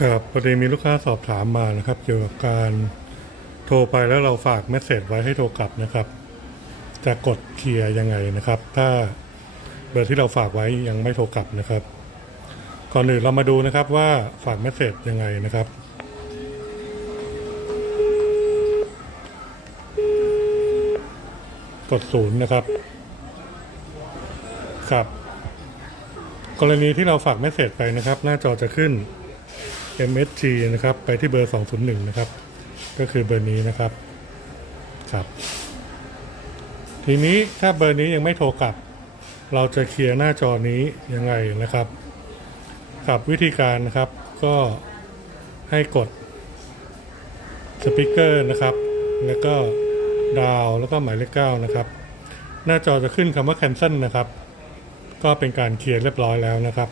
ครับพอดีมีลูกค้าสอบถามมานะครับ เกี่ยวกับการโทรไปแล้วเราฝากเมสเซจไว้ให้โทรกลับนะครับ จะกดเคลียร์ยังไงนะครับ ถ้าเบอร์ที่เราฝากไว้ยังไม่โทรกลับนะครับ ก่อนอื่นเรามาดูนะครับว่าฝากเมสเซจยังไงนะครับกดศูนย์นะครับครับ กรณีที่เราฝากเมสเซจไปนะครับ หน้าจอจะขึ้น MSG นะครับ ไปที่เบอร์ 201 นะครับ ก็คือเบอร์นี้นะครับ ครับ ทีนี้ถ้าเบอร์นี้ยังไม่โทรกลับ เราจะเคลียร์หน้าจอนี้ยังไงนะครับกับวิธีการนะครับ ก็ให้กดสปีกเกอร์นะครับ แล้วก็ดาวแล้วก็หมายเลขเก้านะครับ หน้าจอจะขึ้นคำว่า cancel นะครับ ก็เป็นการเคลียร์เรียบร้อยแล้วนะครับ